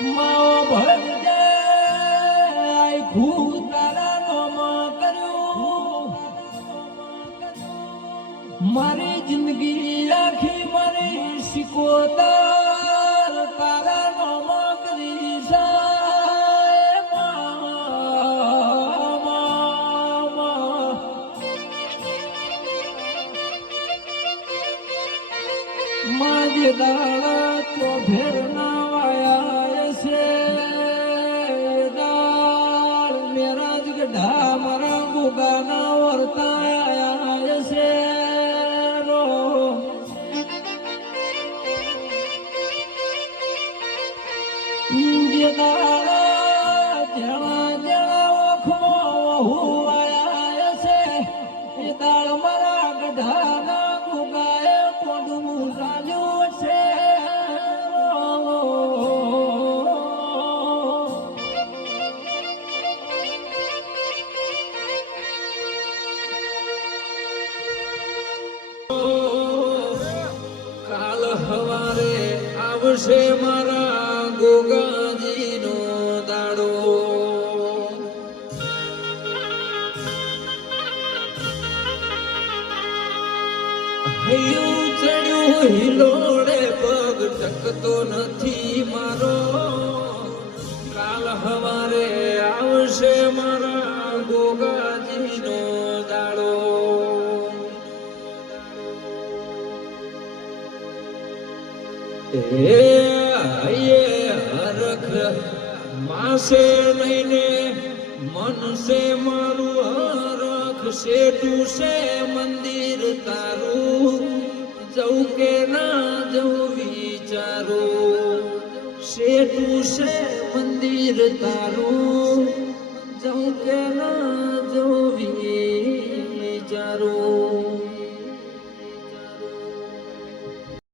માઓ ભરજે આખું તારા નોમાં કર્યું મારી જિંદગી આખી મારી સિકોતર તારા નોમાં કરી માજે દાડા ચોભેર ના વાયા છે દાળ મેરા જ ગઢા મારા ગુગાના વર્તા આયા છે રો જે દાડા જણા જણા ઓખમાં વહુ આયા છે એ દાળ મારા ગઢાના ગુગાએ કોડું ચાલ્યું છે કાલ હવારે આવશે મારા ગોગાજીનો દાડો હૈયું ચડ્યું હિલોડે પગ ટકતો નથી મારો કાલ હવારે આવશે મારા ગોગાજીનો દાડો એ હરખ માસે લઈને મનસે મારું હરખ શેઠું છે મંદિર તારું જવું કે ના જવું વિચારું શેઠું છે મંદિર તારું જવું કે ના જવું